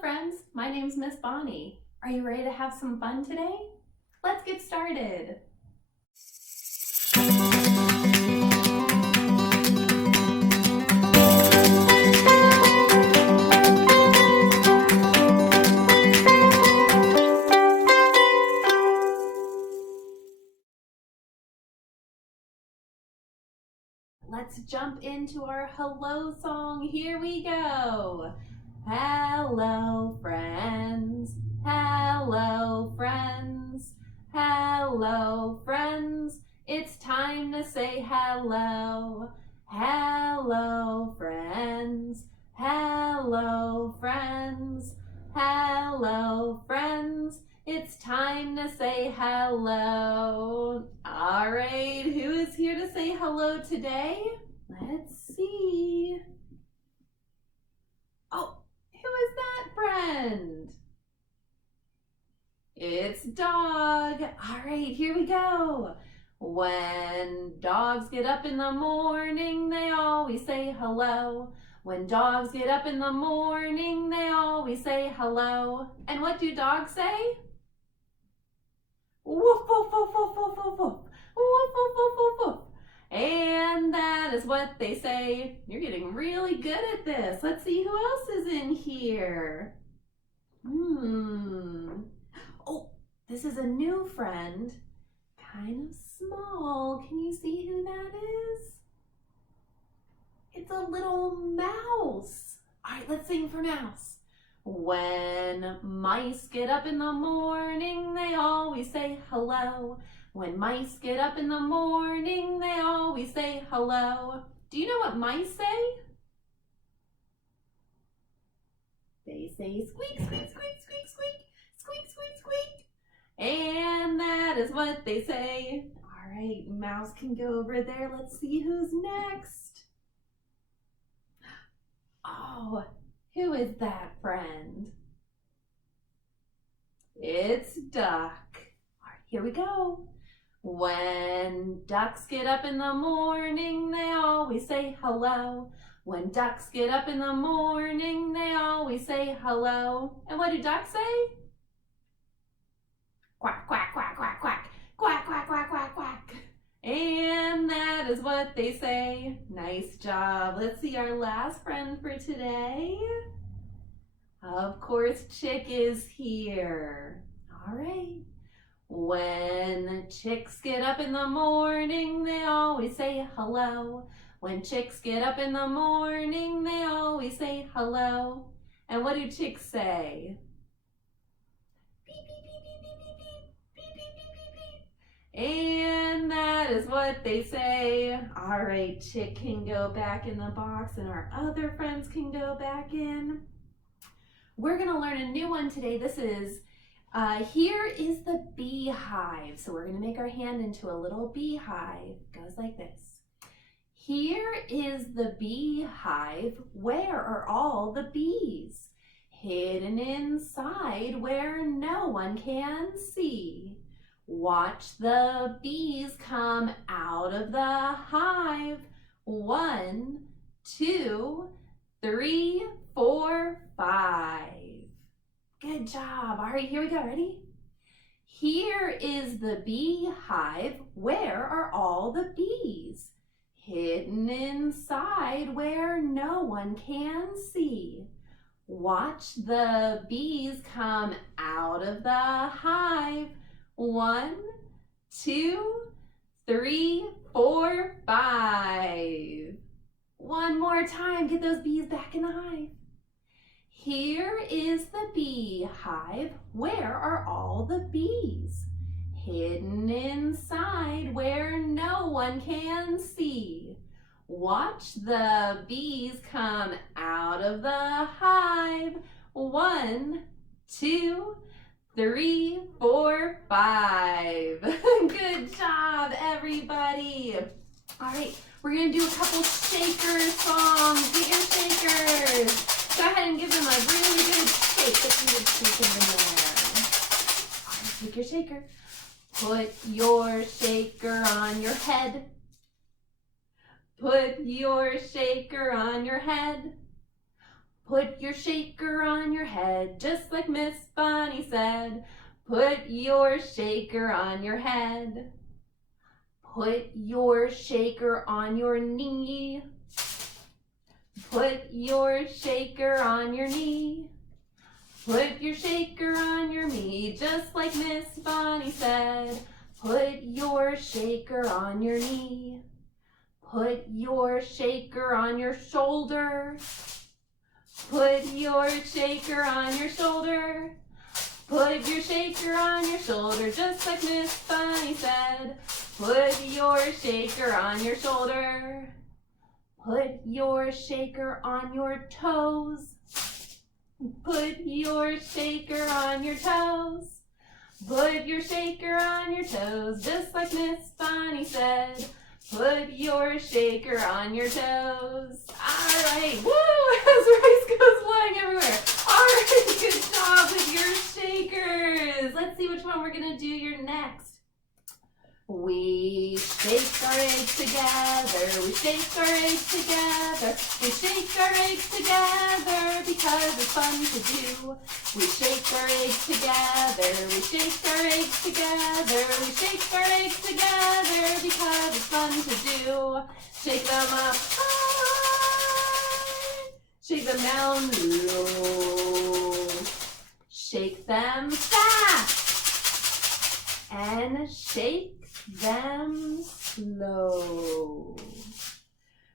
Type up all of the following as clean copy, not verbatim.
friends, my name's Miss Bonnie. Are you ready to have some fun today? Let's get started. Let's jump into our hello song. Here we go. Hello, friends. Hello, friends. Hello, friends. It's time to say hello. Hello, friends. Hello, friends. Hello, friends. It's time to say hello. All right, who is here to say hello today? Let's see. Oh, who is that friend? It's Dog. All right, here we go. When dogs get up in the morning, they always say hello. When dogs get up in the morning, they always say hello. And what do dogs say? Woof, woof, woof, woof, woof, woof, woof. Woof, woof, woof, woof, woof. And that is what they say. You're getting really good at this. Let's see who else is in here. Oh, this is a new friend. Kind of small. Can you see who that is? It's a little mouse. All right, let's sing for Mouse. When mice get up in the morning, they always say hello. When mice get up in the morning, they always say hello. Do you know what mice say? They say squeak, squeak, squeak, squeak, squeak, squeak, squeak, squeak. And that is what they say. All right, Mouse can go over there. Let's see who's next. Oh, who is that friend? It's Duck. All right, here we go. When ducks get up in the morning, they always say hello. When ducks get up in the morning, they always say hello. And what do ducks say? Quack, quack, quack, quack, quack. Quack, quack, quack, quack, quack. And that is what they say. Nice job. Let's see our last friend for today. Of course, Chick is here. All right. When chicks get up in the morning, they always say hello. When chicks get up in the morning, they always say hello. And what do chicks say? Beep, beep, beep, beep, beep, beep, beep, beep, beep, beep, beep. And that is what they say. All right, Chick can go back in the box and our other friends can go back in. We're gonna learn a new one today. This is here is the beehive. So we're gonna make our hand into a little beehive. It goes like this. Here is the beehive. Where are all the bees? Hidden inside where no one can see. Watch the bees come out of the hive. 1, 2, 3, 4, 5. Good job. All right, here we go. Ready? Here is the beehive. Where are all the bees? Hidden inside where no one can see. Watch the bees come out of the hive. 1, 2, 3, 4, 5. One more time. Get those bees back in the hive. Here is the beehive. Where are all the bees? Hidden inside where no one can see. Watch the bees come out of the hive. 1, 2, 3, 4, 5. Good job, everybody. All right, we're gonna do a couple shaker songs. Get your shakers. Go ahead and give them a really good shake. Get some good shake in there. All right, take your shaker. Put your shaker on your head. Put your shaker on your head. Put your shaker on your head, just like Miss Bunny said. Put your shaker on your head. Put your shaker on your knee. Put your shaker on your knee. Put your shaker on your knee, just like Miss Bunny said. Put your shaker on your knee. Put your shaker on your shoulder. Put your shaker on your shoulder. Put your shaker on your shoulder, just like Miss Bunny said. Put your shaker on your shoulder. Put your shaker on your toes. Put your shaker on your toes. Put your shaker on your toes, just like Miss Bunny said. Put your shaker on your toes. All right, woo! As rice goes flying everywhere. All right, good job with your shakers. Let's see which one we're gonna do your next. We shake our eggs together, we shake our eggs together, we shake our eggs together because it's fun to do. We shake our eggs together, we shake our eggs together, we shake our eggs together because it's fun to do. Shake them up high, shake them down low, shake them fast, and shake them slow.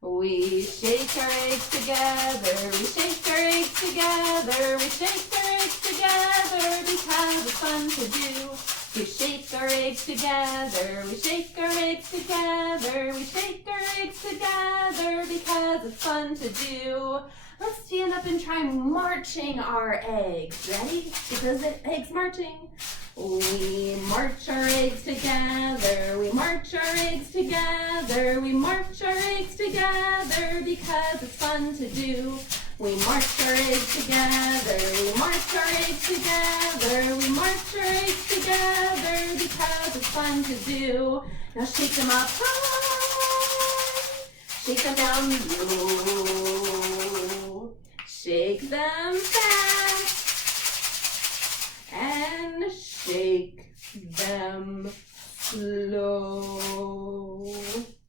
We shake our eggs together, we shake our eggs together, we shake our eggs together because it's fun to do. We shake our eggs together, we shake our eggs together, we shake our eggs together because it's fun to do. Let's stand up and try marching our eggs. Ready? Because the eggs marching. We march our eggs together, we march our eggs together, we march our eggs together because it's fun to do. We march our eggs together, we march our eggs together, we march our eggs together because it's fun to do. Now shake them up high, shake them down low, shake them fast, and shake them slow.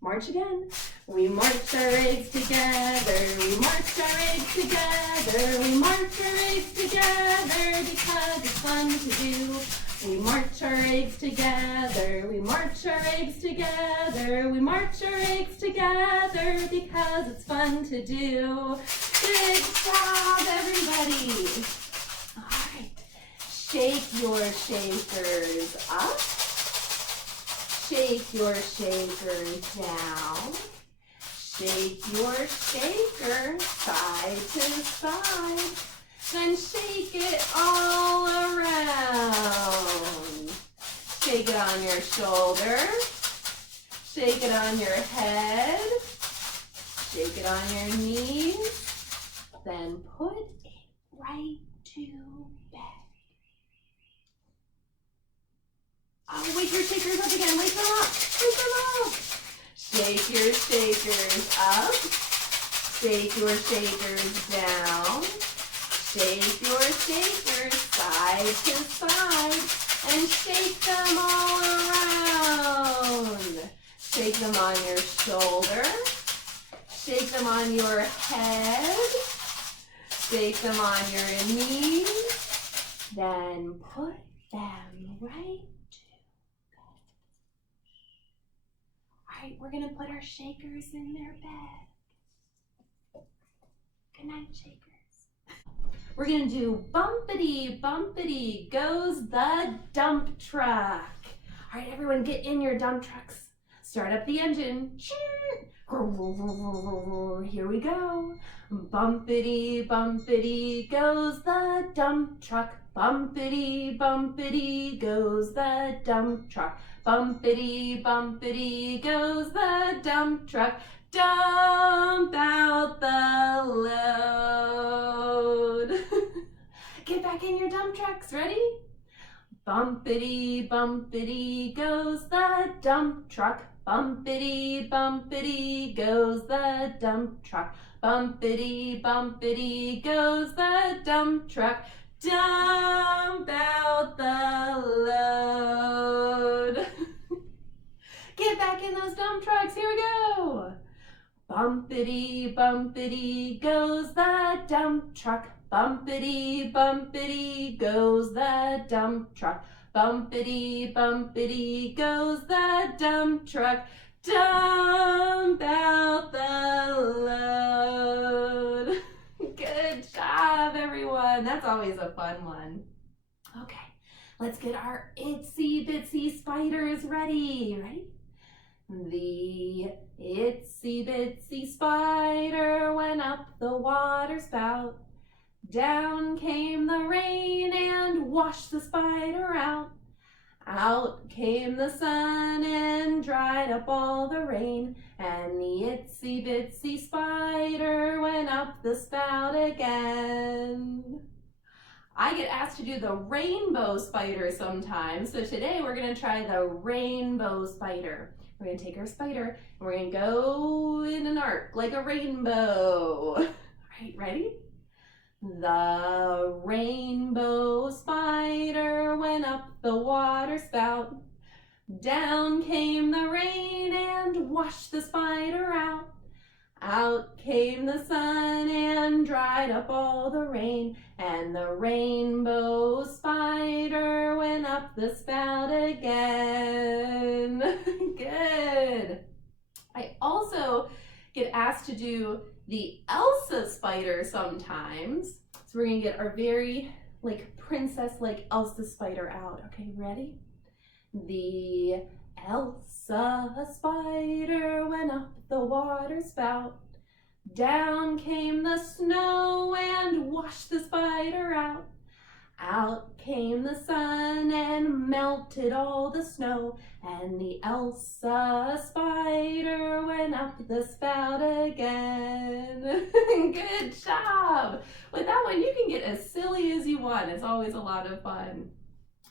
March again. We march our eggs together, we march our eggs together, we march our eggs together because it's fun to do. We march our eggs together, we march our eggs together, we march our eggs together because it's fun to do. Good job, everybody. All right. Shake your shakers up, shake your shakers down, shake your shaker side to side, then shake it all around. Shake it on your shoulder, shake it on your head, shake it on your knees, then put it right to bed. Oh, wake your shakers up again. Wake them up. Wake them up. Shake your shakers up. Shake your shakers down. Shake your shakers side to side. And shake them all around. Shake them on your shoulder. Shake them on your head. Shake them on your knees. Then put them right. All right, we're gonna put our shakers in their bed. Good night, shakers. We're gonna do Bumpity, Bumpity goes the dump truck. All right, everyone get in your dump trucks. Start up the engine. Here we go. Bumpity, Bumpity goes the dump truck. Bumpity, Bumpity goes the dump truck. Bumpity, Bumpity goes the dump truck. Dump out the load. Get back in your dump trucks. Ready? Bumpity, Bumpity goes the dump truck. Bumpity, Bumpity goes the dump truck. Bumpity, bumpity goes the dump truck. Dump out the load. Get back in those dump trucks. Here we go. Bumpity, bumpity goes the dump truck. Bumpity, bumpity goes the dump truck. Bumpity, bumpity goes the dump truck. Dump out the load. Good job, everyone. That's always a fun one. Okay, let's get our itsy bitsy spiders ready. Ready? The itsy bitsy spider went up the water spout. Down came the rain and washed the spider out. Out came the sun and dried up all the rain, and the itsy bitsy spider went up the spout again. I get asked to do the rainbow spider sometimes, so today we're going to try the rainbow spider. We're going to take our spider and we're going to go in an arc like a rainbow. All right, ready? The rainbow spider went up the water spout. Down came the rain and washed the spider out. Out came the sun and dried up all the rain, and the rainbow spider went up the spout again. Good. I also get asked to do the Elsa spider sometimes. So we're gonna get our very princess Elsa spider out. Okay, ready? The Elsa spider went up the water spout. Down came the snow and washed the spider out. Out came the sun and melted all the snow, and the Elsa spider went up the spout again. Good job! With that one, you can get as silly as you want. It's always a lot of fun.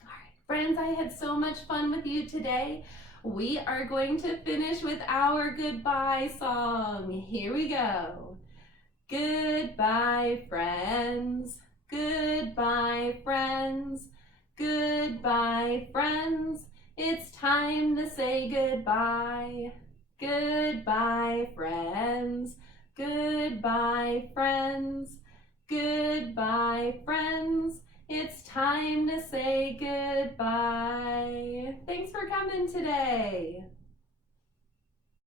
All right, friends, I had so much fun with you today. We are going to finish with our goodbye song. Here we go. Goodbye, friends. Goodbye, friends. Goodbye, friends. It's time to say goodbye. Goodbye, friends. Goodbye, friends. Goodbye, friends. It's time to say goodbye. Thanks for coming today.